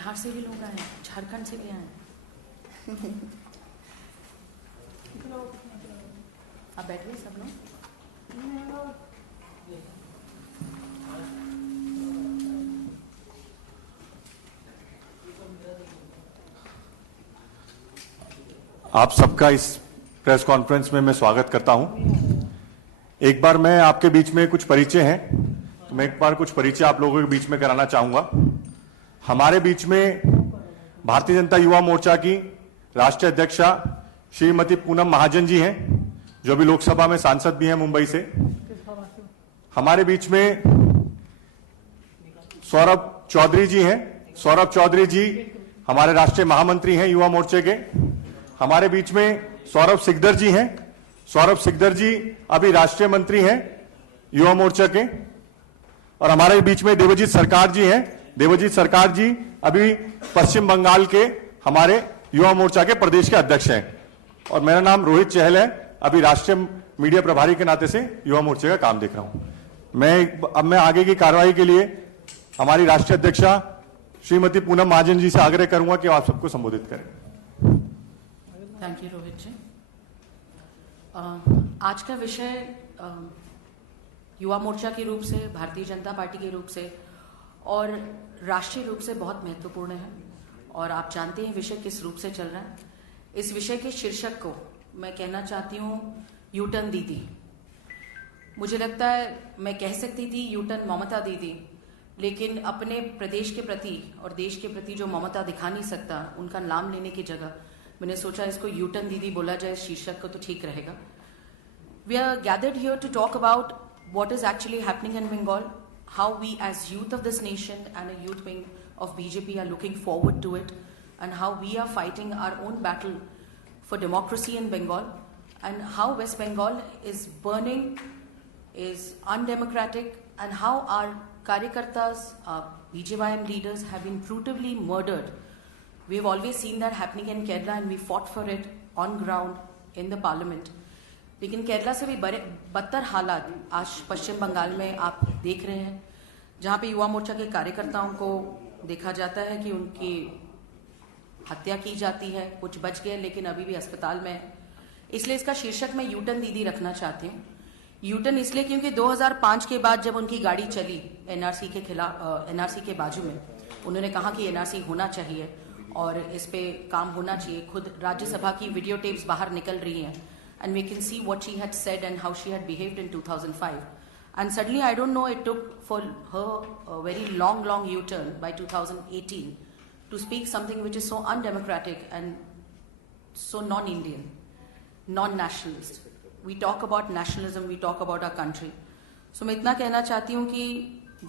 बिहार से भी लोग आए हैं, झारखंड से भी आए हैं। आप बैठिए सब लोग। आप सबका इस प्रेस कॉन्फ्रेंस में मैं स्वागत करता हूं। एक बार मैं आपके बीच में कुछ परिचय हैं, तो मैं एक बार कुछ परिचय आप लोगों के बीच में कराना चाहूंगा। हमारे बीच में भारतीय जनता युवा मोर्चा की राष्ट्रीय अध्यक्षा श्रीमती पूनम महाजन जी हैं, जो अभी लोकसभा में सांसद भी हैं मुंबई से। हमारे बीच में सौरभ चौधरी जी हैं। सौरभ चौधरी जी हमारे राष्ट्रीय महामंत्री हैं युवा मोर्चे के। हमारे बीच में सौरभ सिकदर जी हैं। सौरभ सिकदर जी अभी राष्ट्रीय मंत्री हैं युवा मोर्चा के। और हमारे बीच में देवजीत सरकार जी हैं। देवजीत सरकार जी अभी पश्चिम बंगाल के हमारे युवा मोर्चा के प्रदेश के अध्यक्ष हैं। और मेरा नाम रोहित चहल है, अभी राष्ट्रीय मीडिया प्रभारी के नाते से युवा मोर्चे का काम देख रहा हूं। मैं आगे की कार्रवाई के लिए हमारी राष्ट्रीय अध्यक्षा श्रीमती पूनम महाजन जी से आग्रह करूंगा कि आप सबको संबोधित करें। थैंक यू रोहित जी। आज का विषय युवा मोर्चा के रूप से, भारतीय जनता पार्टी के रूप से और राष्ट्रीय रूप से बहुत महत्वपूर्ण है। और आप जानते हैं विषय किस रूप से चल रहा है। इस विषय के शीर्षक को मैं कहना चाहती हूँ यू टर्न दीदी। मुझे लगता है मैं कह सकती थी यू टर्न ममता दीदी, लेकिन अपने प्रदेश के प्रति और देश के प्रति जो ममता दिखा नहीं सकता, उनका नाम लेने की जगह मैंने सोचा इसको यू टर्न दीदी बोला जाए शीर्षक को, तो ठीक रहेगा। We are gathered here to talk about what is actually happening in Bengal, how we as youth of this nation and a youth wing of BJP are looking forward to it, and how we are fighting our own battle for democracy in Bengal, and how West Bengal is burning, is undemocratic, and how our Karyakartas, BJYM leaders have been brutally murdered. We have always seen that happening in Kerala and we fought for it on ground in the parliament. लेकिन केरला से भी बदतर हालात आज पश्चिम बंगाल में आप देख रहे हैं, जहां पे युवा मोर्चा के कार्यकर्ताओं को देखा जाता है कि उनकी हत्या की जाती है। कुछ बच गए लेकिन अभी भी अस्पताल में है। इसलिए इसका शीर्षक मैं यूटर्न दीदी रखना चाहती हूँ। यूटर्न इसलिए क्योंकि 2005 के बाद जब उनकी गाड़ी चली एनआरसी के खिलाफ, एनआरसी के बाजू में, उन्होंने कहा कि एनआरसी होना चाहिए और इस पे काम होना चाहिए। खुद राज्यसभा की वीडियो टेप्स बाहर निकल रही हैं, and we can see what she had said and how she had behaved in 2005. And suddenly, I don't know, it took for her a very long U-turn by 2018 to speak something which is so undemocratic and so non-Indian, non-nationalist. We talk about nationalism, we talk about our country. So मैं इतना कहना चाहती हूँ कि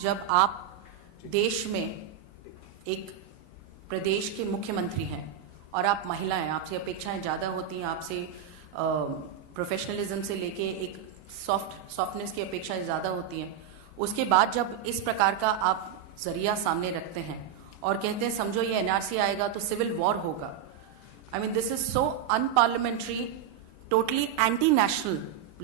जब आप देश में एक प्रदेश के मुख्यमंत्री हैं और आप महिला हैं, आपसे अपेक्षाएं ज़्यादा होती हैं, आपसे प्रोफेशनलिज्म से लेके एक सॉफ्टनेस की अपेक्षाएं ज़्यादा होती हैं। उसके बाद जब इस प्रकार का आप जरिया सामने रखते हैं और कहते हैं समझो ये एनआरसी आएगा तो सिविल वॉर होगा, I mean this is so unparliamentary, totally anti national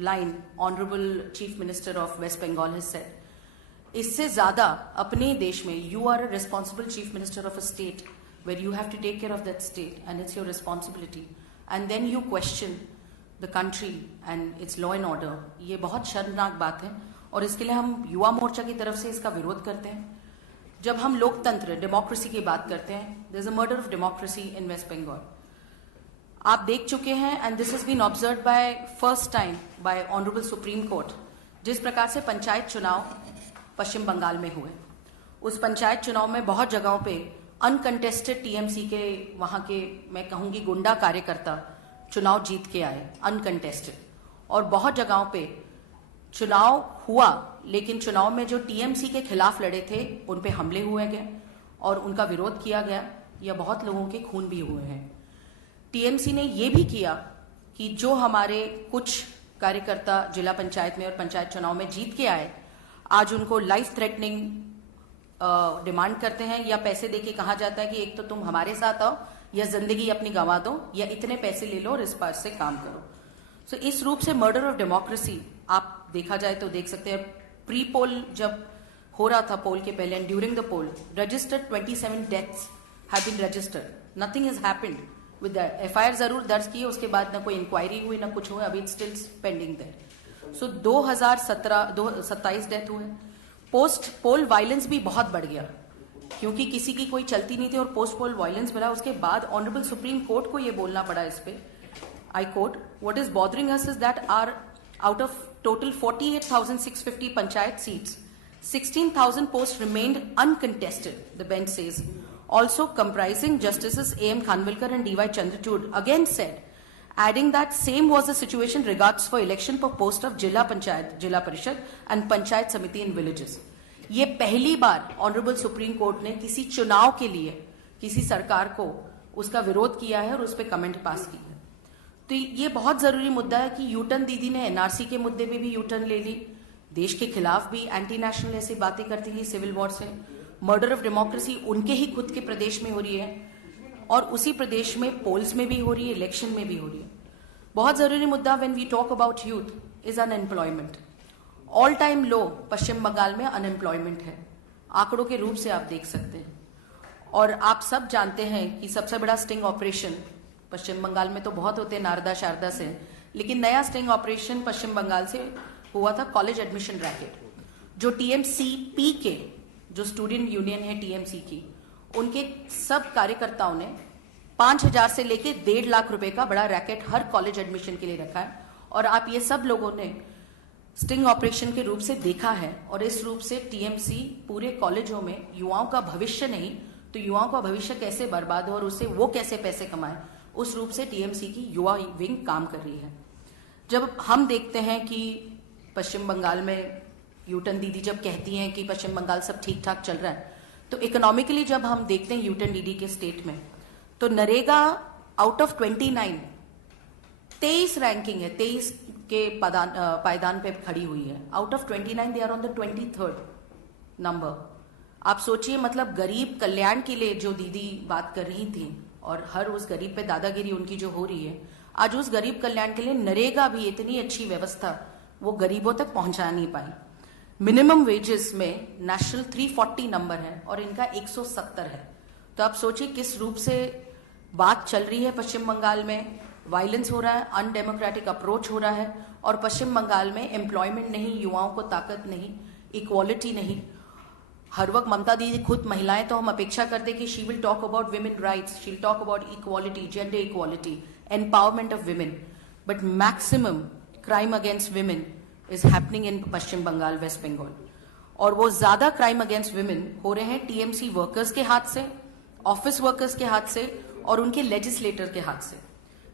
line honourable chief minister of West Bengal has said. इससे ज़्यादा अपने देश में you are a responsible chief minister of a state where you have to take care of that state and it's your responsibility, and then you question the country and its law and order. ये बहुत शर्मनाक बात है और इसके लिए हम युवा मोर्चा की तरफ से इसका विरोध करते हैं। जब हम लोकतंत्र, डेमोक्रेसी की बात करते हैं, there is a murder of democracy in waste Bengal. आप देख चुके हैं and this has been observed by first time by honourable supreme court, जिस प्रकार से पंचायत चुनाव पश्चिम बंगाल में हुए। उस पंचायत चुनाव में बहुत जगहों पे अनकंटेस्टेड टीएमसी के वहां के, मैं कहूंगी, गुंडा कार्यकर्ता चुनाव जीत के आए अनकंटेस्टेड। और बहुत जगहों पे चुनाव हुआ लेकिन चुनाव में जो टीएमसी के खिलाफ लड़े थे उन पे हमले हुए गए और उनका विरोध किया गया, या बहुत लोगों के खून भी हुए हैं। टीएमसी ने ये भी किया कि जो हमारे कुछ कार्यकर्ता जिला पंचायत में और पंचायत चुनाव में जीत के आए, आज उनको लाइफ थ्रेटनिंग डिमांड करते हैं, या पैसे देके कहा जाता है कि एक तो तुम हमारे साथ आओ या जिंदगी अपनी गंवा दो, या इतने पैसे ले लो और इस पास से काम करो। सो इस रूप से मर्डर ऑफ डेमोक्रेसी आप देखा जाए तो देख सकते हैं। प्री पोल जब हो रहा था, पोल के पहले and during the poll, registered 27 deaths have been registered. Nothing has happened with that. FIR जरूर दर्ज की है, उसके बाद ना कोई इंक्वायरी हुई ना कुछ हुआ, अभी still pending there. So 27 death हुए. पोस्ट पोल वायलेंस भी बहुत बढ़ गया क्योंकि किसी की कोई चलती नहीं थी और पोस्ट पोल वायलेंस बढ़ा. उसके बाद ऑनरेबल सुप्रीम कोर्ट को ये बोलना पड़ा इस पे. I quote, what is bothering us is that are out of total 48,650 panchayat seats, 16,000 posts remained uncontested, the bench says. Also comprising Justices A.M. Khanvilkar and D.Y. Chandrachud again said, adding that same was the situation regards for election for post of Jilla Panchayat, Jilla Parishad and Panchayat Samiti in villages. ये पहली बार honourable supreme court ने किसी चुनाव के लिए किसी सरकार को उसका विरोध किया है और उस पर कमेंट पास की है. तो ये बहुत जरूरी मुद्दा है कि यूटर्न दीदी ने एनआरसी के मुद्दे पे भी यूटर्न ले ली. देश के खिलाफ भी एंटी नेशनल ऐसी बातें करती थी सिविल वॉर से. मर्डर ऑफ डेमोक्रेसी उनके ही खुद के प्रदेश में हो रही है और उसी प्रदेश में पोल्स में भी हो रही है, इलेक्शन में भी हो रही है. बहुत जरूरी मुद्दा when we talk about youth is unemployment. All time low Paschim Bengal में अनएम्प्लॉयमेंट है. आंकड़ों के रूप से आप देख सकते हैं. और आप सब जानते हैं कि सबसे बड़ा स्टिंग ऑपरेशन पश्चिम बंगाल में तो बहुत होते हैं नारदा शारदा से, लेकिन नया स्टिंग ऑपरेशन पश्चिम बंगाल से हुआ था कॉलेज एडमिशन रैकेट. जो टीएमसीपी के जो स्टूडेंट यूनियन है टीएमसी की, उनके सब कार्यकर्ताओं ने 5,000 से लेके 1.5 लाख रुपए का बड़ा रैकेट हर कॉलेज एडमिशन के लिए रखा है. और आप ये सब लोगों ने स्टिंग ऑपरेशन के रूप से देखा है. और इस रूप से टीएमसी पूरे कॉलेजों में युवाओं का भविष्य नहीं तो युवाओं का भविष्य कैसे बर्बाद हो और उससे वो कैसे पैसे कमाए, उस रूप से टीएमसी की युवा विंग काम कर रही है. जब हम देखते हैं कि पश्चिम बंगाल में यूटर्न दीदी जब कहती हैं कि पश्चिम बंगाल सब ठीक ठाक चल रहा है, तो इकोनॉमिकली जब हम देखते हैं यूटर्न दीदी के स्टेट में, तो नरेगा आउट ऑफ 29 23 रैंकिंग है, 23 के पायदान पे खड़ी हुई है. Out of 29 they are on the 23rd number. आप सोचिए, मतलब गरीब कल्याण के लिए जो दीदी बात कर रही थी और हर उस गरीब पे दादागिरी उनकी जो हो रही है, आज उस गरीब कल्याण के लिए नरेगा भी इतनी अच्छी व्यवस्था वो गरीबों तक पहुंचा नहीं पाई. मिनिमम वेजेस में नेशनल 340 नंबर है और इनका 170 है. तो आप सोचिए किस रूप से बात चल रही है पश्चिम बंगाल में. वायलेंस हो रहा है, अनडेमोक्रेटिक अप्रोच हो रहा है और पश्चिम बंगाल में एम्प्लॉयमेंट नहीं, युवाओं को ताकत नहीं, इक्वालिटी नहीं. हर वक्त ममता दीदी खुद महिलाएं, तो हम अपेक्षा करते कि she will talk about women rights, she will talk about equality, gender equality, empowerment of women. But maximum crime against women is happening in Paschim Bengal, west Bengal. और वो ज्यादा क्राइम अगेंस्ट विमेन हो रहे हैं टीएमसी वर्कर्स के हाथ से, ऑफिस वर्कर्स के हाथ से और उनके लेजिस्लेटर के हाथ से.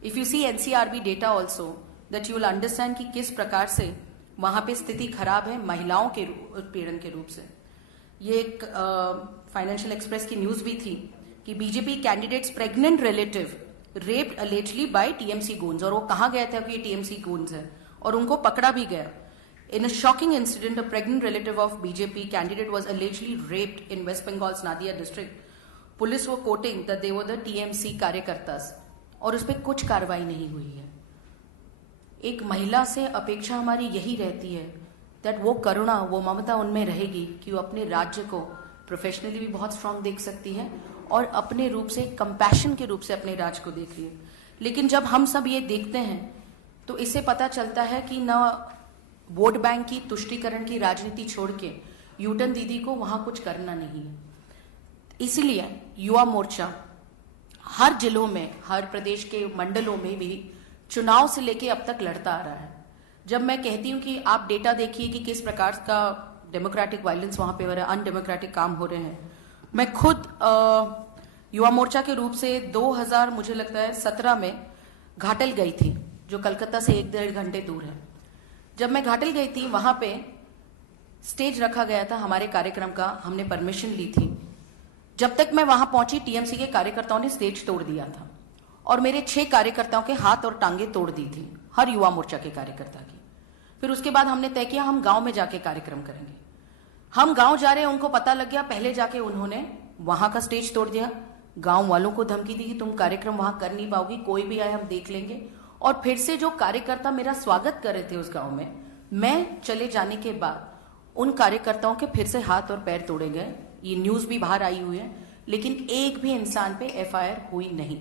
If you see NCRB data also, that you will understand कि किस प्रकार से वहां पे स्थिति खराब है महिलाओं के उत्पीड़न के रूप से. ये एक फाइनेंशियल एक्सप्रेस की न्यूज भी थी कि BJP candidates pregnant relative raped allegedly by TMC goons. और वो कहा गया था कि ये टीएमसी गूंज है और उनको पकड़ा भी गया. In a shocking incident, a pregnant relative of BJP candidate was allegedly raped in West Bengal's Nadia district. Police वो quoting that they were the TMC कार्यकर्तास और उस पर कुछ कार्रवाई नहीं हुई है. एक महिला से अपेक्षा हमारी यही रहती है दैट वो करुणा, वो ममता उनमें रहेगी कि वो अपने राज्य को प्रोफेशनली भी बहुत स्ट्रांग देख सकती है और अपने रूप से कंपैशन के रूप से अपने राज्य को देख रही है. लेकिन जब हम सब ये देखते हैं तो इससे पता चलता है कि न वोट बैंक की तुष्टीकरण की राजनीति छोड़ के यूटर्न दीदी को वहां कुछ करना नहीं है. इसलिए युवा मोर्चा हर जिलों में, हर प्रदेश के मंडलों में भी चुनाव से लेके अब तक लड़ता आ रहा है. जब मैं कहती हूं कि आप डेटा देखिए कि किस प्रकार का डेमोक्रेटिक वायलेंस वहां पे हो रहा है, अनडेमोक्रेटिक काम हो रहे हैं. मैं खुद युवा मोर्चा के रूप से 2000 मुझे लगता है 17 में घाटल गई थी, जो कलकत्ता से 1-1.5 घंटे दूर है. जब मैं घाटल गई थी वहां पे स्टेज रखा गया था हमारे कार्यक्रम का, हमने परमिशन ली थी. जब तक मैं वहां पहुंची टीएमसी के कार्यकर्ताओं ने स्टेज तोड़ दिया था और मेरे 6 कार्यकर्ताओं के हाथ और टांगे तोड़ दी थी, हर युवा मोर्चा के कार्यकर्ता की. फिर उसके बाद हमने तय किया हम गांव में जाके कार्यक्रम करेंगे. हम गांव जा रहे हैं, उनको पता लग गया, पहले जाके उन्होंने वहां का स्टेज तोड़ दिया. गांव वालों को धमकी दी कि तुम कार्यक्रम वहां कर नहीं पाओगी, कोई भी आए हम देख लेंगे. और फिर से जो कार्यकर्ता मेरा स्वागत कर रहे थे उस गांव में, मैं चले जाने के बाद उन कार्यकर्ताओं के फिर से हाथ और पैर तोड़े गए. ये न्यूज भी बाहर आई हुई है लेकिन एक भी इंसान पे एफआईआर हुई नहीं.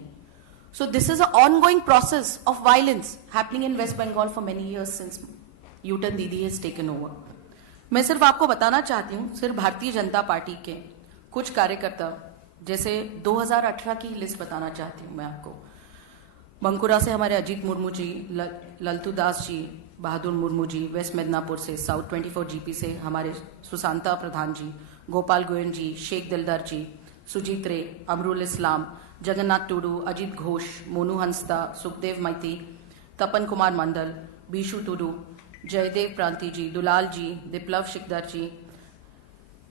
So this is an ongoing process of violence happening in West Bengal for many years since U-turn Didi has taken over. मैं सिर्फ आपको बताना चाहती हूँ, सिर्फ भारतीय जनता पार्टी के कुछ कार्यकर्ता, जैसे 2018 की लिस्ट बताना चाहती हूँ मैं आपको. बंकुरा से हमारे अजीत मुर्मू जी, ललतू दास जी, बहादुर मुर्मू जी, वेस्ट मिदनापुर से, साउथ 24 जीपी से हमारे सुशांता प्रधान जी, गोपाल गोयन जी, शेख दिलदार जी, सुजीत रे, अमरुल इस्लाम, जगन्नाथ टुडू, अजीत घोष, मोनू हंसदा, सुखदेव मैती, तपन कुमार मंडल, बीशु टुडू, जयदेव प्रांति जी, दुलाल जी, विप्लव शिकदर जी,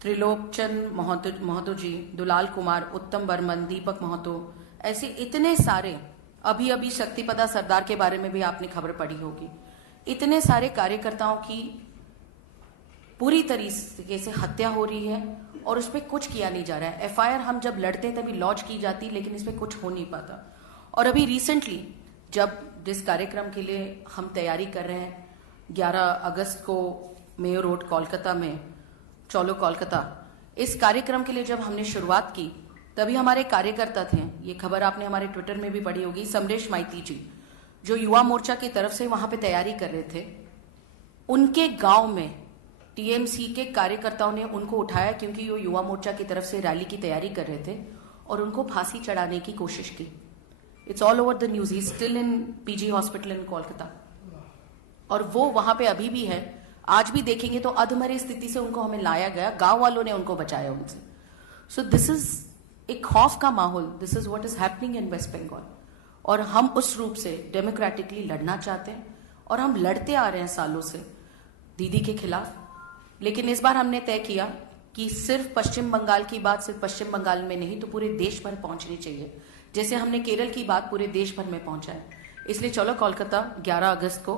त्रिलोकचन महतो जी, दुलाल कुमार, उत्तम बर्मन, दीपक महतो, ऐसे इतने सारे. अभी अभी शक्तिपदा सरदार के बारे में भी आपने खबर पढ़ी होगी. इतने सारे कार्यकर्ताओं की पूरी तरीके से हत्या हो रही है और उस पर कुछ किया नहीं जा रहा है. एफआईआर हम जब लड़ते हैं तभी लॉन्च की जाती, लेकिन इस पर कुछ हो नहीं पाता. और अभी रिसेंटली जब जिस कार्यक्रम के लिए हम तैयारी कर रहे हैं 11 अगस्त को मेयो रोड कोलकाता में, चलो कोलकाता, इस कार्यक्रम के लिए जब हमने शुरुआत की तभी हमारे कार्यकर्ता थे, ये खबर आपने हमारे ट्विटर में भी पढ़ी होगी, समरेश माइती जी, जो युवा मोर्चा की तरफ से वहां पे तैयारी कर रहे थे. उनके गांव में टीएमसी के कार्यकर्ताओं ने उनको उठाया क्योंकि वो युवा मोर्चा की तरफ से रैली की तैयारी कर रहे थे और उनको फांसी चढ़ाने की कोशिश की. It's all over the news. He still in PG hospital in Kolkata और वो वहां पे अभी भी है. आज भी देखेंगे तो अधमरे स्थिति से उनको हमें लाया गया, गांव वालों ने उनको बचाया उनसे. सो दिस इज एक खौफ का माहौल. This is what is happening in waste Bengal और हम उस रूप से डेमोक्रेटिकली लड़ना चाहते हैं और हम लड़ते आ रहे हैं सालों से दीदी के खिलाफ. लेकिन इस बार हमने तय किया कि सिर्फ पश्चिम बंगाल की बात सिर्फ पश्चिम बंगाल में नहीं तो पूरे देश भर पहुंचनी चाहिए, जैसे हमने केरल की बात पूरे देश भर में पहुंचा है. इसलिए चलो कोलकाता 11 अगस्त को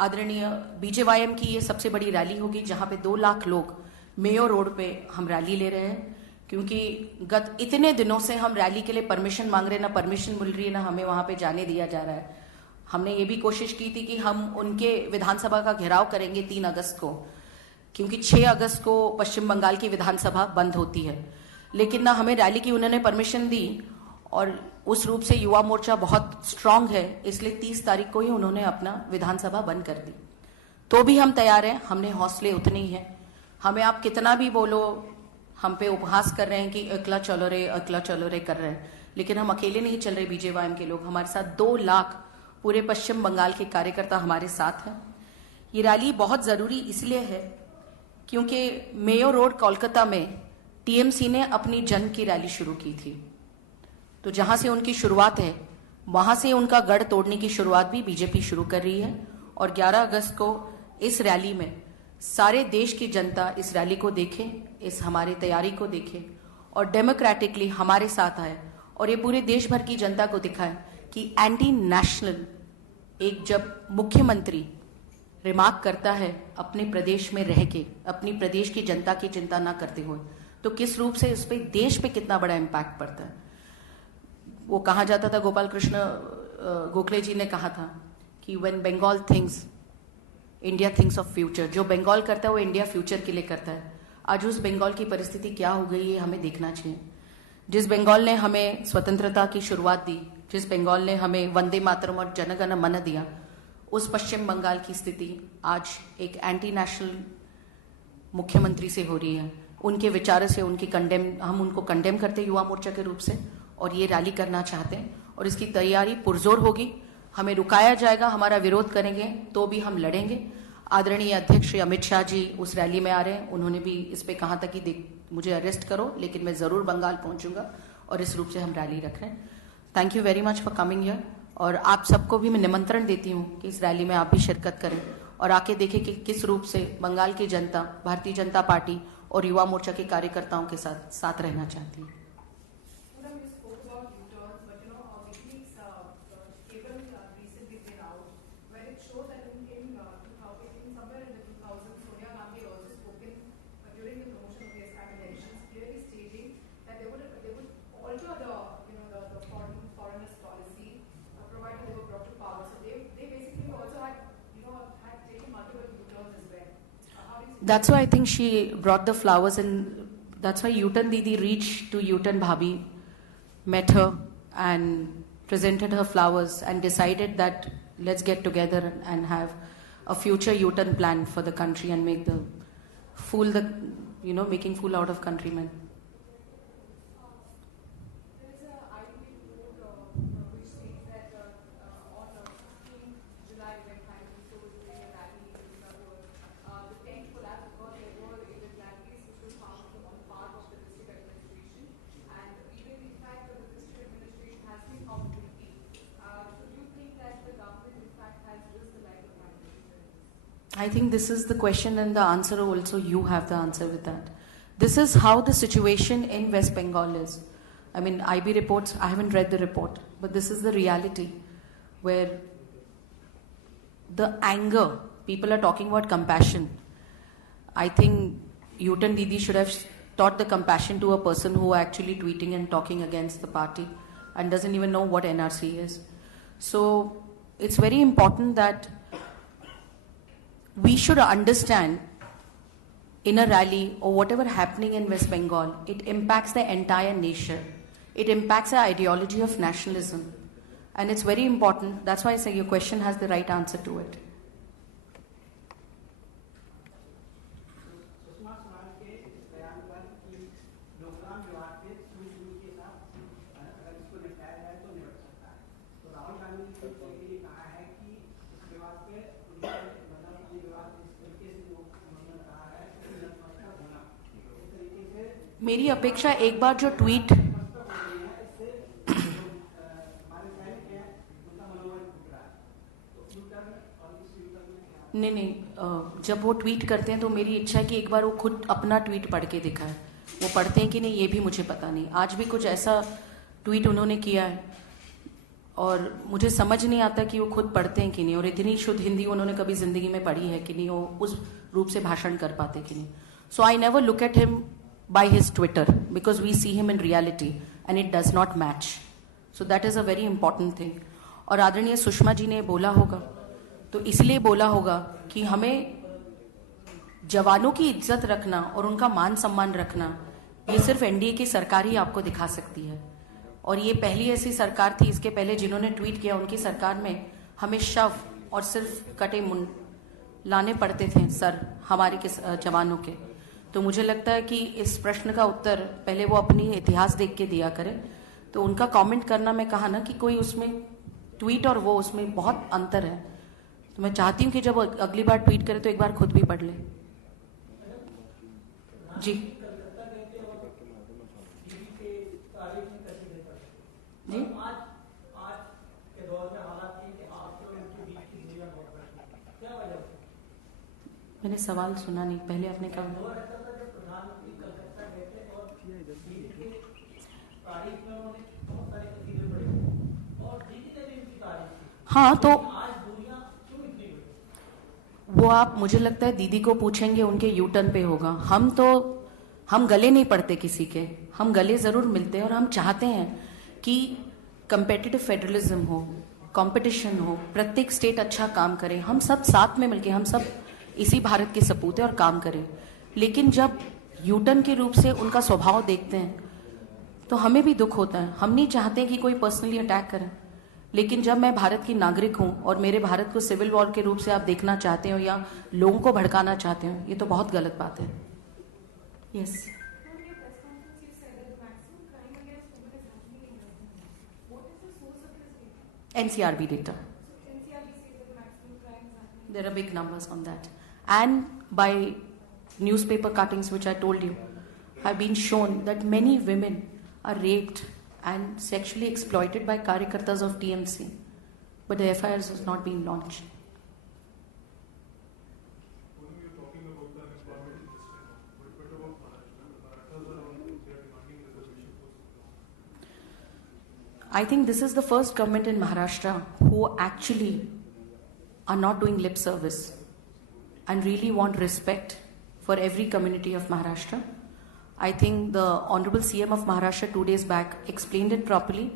आदरणीय बीजेवाईएम की ये सबसे बड़ी रैली होगी, जहां पे 2 लाख लोग मेयो रोड पे हम रैली ले रहे हैं. क्योंकि गत इतने दिनों से हम रैली के लिए परमिशन मांग रहे हैं, ना परमिशन मिल रही है, ना हमें वहां पे जाने दिया जा रहा है. हमने ये भी कोशिश की थी कि हम उनके विधानसभा का घेराव करेंगे 3 अगस्त को, क्योंकि 6 अगस्त को पश्चिम बंगाल की विधानसभा बंद होती है. लेकिन ना हमें रैली की उन्होंने परमिशन दी और उस रूप से युवा मोर्चा बहुत स्ट्रांग है, इसलिए 30 तारीख को ही उन्होंने अपना विधानसभा बंद कर दी. तो भी हम तैयार हैं, हमने हौसले उतने ही हैं. हमें आप कितना भी बोलो, हम पे उपहास कर रहे हैं कि अकेला चलो रे कर रहे हैं, लेकिन हम अकेले नहीं चल रहे. बीजेवाईएम के लोग हमारे साथ 2 लाख पूरे पश्चिम बंगाल के कार्यकर्ता हमारे साथ हैं. ये रैली बहुत जरूरी इसलिए है क्योंकि मेयो रोड कोलकाता में टीएमसी ने अपनी जन्म की रैली शुरू की थी. तो जहां से उनकी शुरुआत है वहां से उनका गढ़ तोड़ने की शुरुआत भी बीजेपी शुरू कर रही है. और 11 अगस्त को इस रैली में सारे देश की जनता इस रैली को देखे, इस हमारी तैयारी को देखे और डेमोक्रेटिकली हमारे साथ आए और ये पूरे देश भर की जनता को दिखाए कि एंटी नेशनल एक जब मुख्यमंत्री रिमार्क करता है अपने प्रदेश में रह के, अपनी प्रदेश की जनता की चिंता ना करते हुए, तो किस रूप से इस पे देश पे कितना बड़ा इम्पैक्ट पड़ता है. वो कहा जाता था, गोपाल कृष्ण गोखले जी ने कहा था कि when Bengal thinks India thinks of future. जो बंगाल करता है वो इंडिया फ्यूचर के लिए करता है. आज उस बंगाल की परिस्थिति क्या हो गई है हमें देखना चाहिए. जिस बंगाल ने हमें स्वतंत्रता की शुरुआत दी, जिस बंगाल ने हमें वंदे मातरम और जनगण मन दिया, उस पश्चिम बंगाल की स्थिति आज एक एंटी नेशनल मुख्यमंत्री से हो रही है. उनके विचार से हम उनको कंडेम करते युवा मोर्चा के रूप से और ये रैली करना चाहते हैं और इसकी तैयारी पुरजोर होगी. हमें रुकाया जाएगा, हमारा विरोध करेंगे तो भी हम लड़ेंगे. आदरणीय अध्यक्ष श्री अमित शाह जी उस रैली में आ रहे हैं. उन्होंने भी इस पे कहा था कि मुझे अरेस्ट करो लेकिन मैं जरूर बंगाल पहुंचूंगा और इस रूप से हम रैली रख रहे हैं. Thank you very much for coming here. और आप सबको भी मैं निमंत्रण देती हूँ कि इस रैली में आप भी शिरकत करें और आके देखें कि किस रूप से बंगाल की जनता भारतीय जनता पार्टी और युवा मोर्चा के कार्यकर्ताओं के साथ रहना चाहती है. That's why I think she brought the flowers and That's why U-turn Didi reached to U-turn Bhabhi, met her and presented her flowers and decided that let's get together and have a future U-turn plan for the country and make the fool the, making fool out of countrymen. There is a IB report which says that on 15th July when Prime Minister was doing a rally in Lahore, the tent collapsed because there were irregularities which were found on the part of the district administration, and even in fact the district administration has been found guilty. So do you think that the government in fact has risked the life of Prime Minister? I think this is the question and the answer also you have the answer with that. This is how the situation in West Bengal is. I mean, IB reports, I haven't read the report, but this is the reality where the anger, people are talking about compassion. I think U-turn Didi should have taught the compassion to a person who are actually tweeting and talking against the party and doesn't even know what NRC is. So it's very important that we should understand in a rally or whatever happening in West Bengal, it impacts the entire nation. It impacts the ideology of nationalism. And it's very important. That's why I say your question has the right answer to it. Sushma Swaraj के इस बयान पर कि लोकराम विवाद के सुलझने के साथ अगर इसको निपटाया जाए तो निपट सकता है, तो राहुल गांधी ने इसके लिए कहा है कि इस विवाद पे मतलब ये विवाद इस तरीके से उन्होंने कहा है कि नतमस्तक होना इस तरीके से मेरी अपेक्षा एक बार जो ट्वीट नतमस्तक हो रही है, इससे हमारे सैनिक हैं उनका मनोबल टूट रहा है, तो यूटर्न और इस यूटर्न में क्या नहीं, जब वो ट्वीट करते हैं तो मेरी इच्छा है कि एक बार वो खुद अपना ट्वीट पढ़ के दिखाए. वो पढ़ते हैं कि नहीं ये भी मुझे पता नहीं. आज भी कुछ ऐसा ट्वीट उन्होंने किया है और मुझे समझ नहीं आता कि वो खुद पढ़ते हैं कि नहीं और इतनी शुद्ध हिंदी उन्होंने कभी जिंदगी में पढ़ी है कि नहीं, वो उस रूप से भाषण कर पाते कि नहीं. So I never look at him by his Twitter because we see him in reality and it does not match. So that is a very important thing. और आदरणीय सुषमा जी ने बोला होगा तो इसलिए बोला होगा कि हमें जवानों की इज्जत रखना और उनका मान सम्मान रखना ये सिर्फ एनडीए की सरकार ही आपको दिखा सकती है. और ये पहली ऐसी सरकार थी, इसके पहले जिन्होंने ट्वीट किया उनकी सरकार में हमें शव और सिर्फ कटे मुंड लाने पड़ते थे सर हमारे जवानों के. तो मुझे लगता है कि इस प्रश्न का उत्तर पहले वो अपनी इतिहास देख के दिया करें. तो उनका कमेंट करना, मैं कहा ना कि कोई उसमें ट्वीट और वो उसमें बहुत अंतर है. तो मैं चाहती हूँ कि जब अगली बार ट्वीट करे तो एक बार खुद भी पढ़ ले. जी जी मैंने सवाल सुना नहीं, पहले आपने कहा. हाँ, तो वो आप मुझे लगता है दीदी को पूछेंगे, उनके यूटर्न पे होगा. हम गले नहीं पड़ते किसी के, हम गले जरूर मिलते हैं और हम चाहते हैं कि कंपेटिटिव फेडरलिज्म हो, कंपटीशन हो, प्रत्येक स्टेट अच्छा काम करे, हम सब साथ में मिलके, हम सब इसी भारत के सपूत हैं और काम करें. लेकिन जब यूटर्न के रूप से उनका स्वभाव देखते हैं तो हमें भी दुख होता है. हम नहीं चाहते कि कोई पर्सनली अटैक करे, लेकिन जब मैं भारत की नागरिक हूं और मेरे भारत को सिविल वॉर के रूप से आप देखना चाहते हो या लोगों को भड़काना चाहते हो, ये तो बहुत गलत बात है. Yes NCRB data. There are big numbers on that. And by newspaper cuttings, which I told you, have been shown that many women are raped and sexually exploited by Karyakartas of TMC. But the FIRs has not been launched. I think this is the first government in Maharashtra who actually are not doing lip service and really want respect for every community of Maharashtra. I think the Honorable CM of Maharashtra 2 days back explained it properly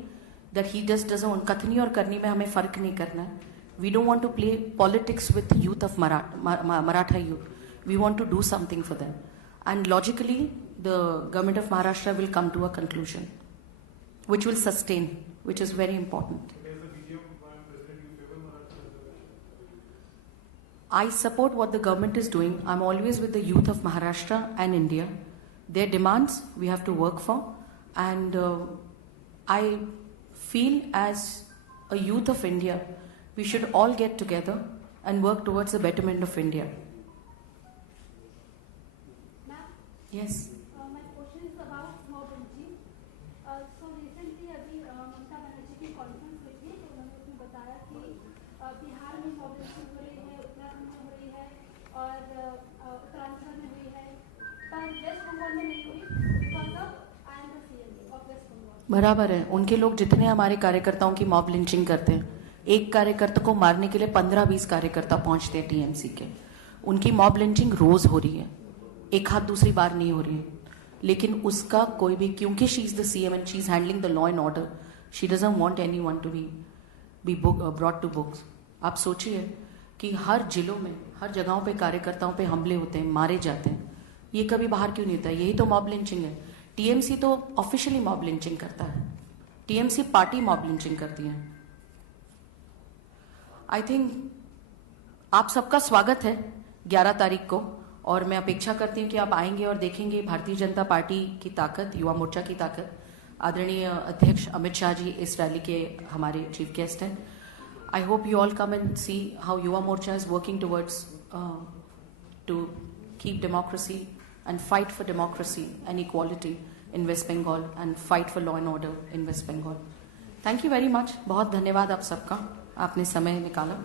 that he just doesn't want kathni और करनी में हमें फर्क नहीं करना है. We don't want to play politics with youth of Maratha youth. We want to do something for them. And logically, the government of Maharashtra will come to a conclusion, which will sustain, which is very important. I support what the government is doing. I'm always with the youth of Maharashtra and India. Their demands we have to work for, and I feel as a youth of India, we should all get together and work towards the betterment of India. Ma'am, Yes. my question is about mob lynching. So recently अभी ममता बनर्जी की conference हुई थी तो उन्होंने उसमें बताया कि बिहार में mob lynching हो रही है, उत्तराखंड में हो रही है और उत्तरांचल में हुई है, पर वेस्ट बंगाल में नहीं हुई because of I am the CM of West Bengal. बराबर है, उनके लोग जितने हमारे कार्यकर्ताओं की मॉब लिंचिंग करते हैं, एक कार्यकर्ता को मारने के लिए 15-20 कार्यकर्ता पहुंचते हैं टीएमसी के. उनकी मॉब लिंचिंग रोज हो रही है, एक हाथ दूसरी बार नहीं हो रही है, लेकिन उसका कोई भी, क्योंकि she is the CM and she is handling the law and order, she doesn't want anyone to be brought to books. आप सोचिए कि हर जिलों में, हर जगहों पे कार्यकर्ताओं पे हमले होते हैं, मारे जाते हैं, ये कभी बाहर क्यों नहीं होता? यही तो मॉब लिंचिंग है. टीएमसी तो ऑफिशियली मॉब लिंचिंग करता है, टीएमसी पार्टी मॉब लिंचिंग करती है. आई थिंक आप सबका स्वागत है 11 तारीख को, और मैं अपेक्षा करती हूँ कि आप आएंगे और देखेंगे भारतीय जनता पार्टी की ताकत, युवा मोर्चा की ताकत. आदरणीय अध्यक्ष अमित शाह जी इस रैली के हमारे चीफ गेस्ट हैं. I hope you all come and see how Yuva Morcha is working towards to keep democracy and fight for democracy and equality in West Bengal and fight for law and order in West Bengal. Thank you very much. बहुत धन्यवाद आप सबका, आपने समय निकाला.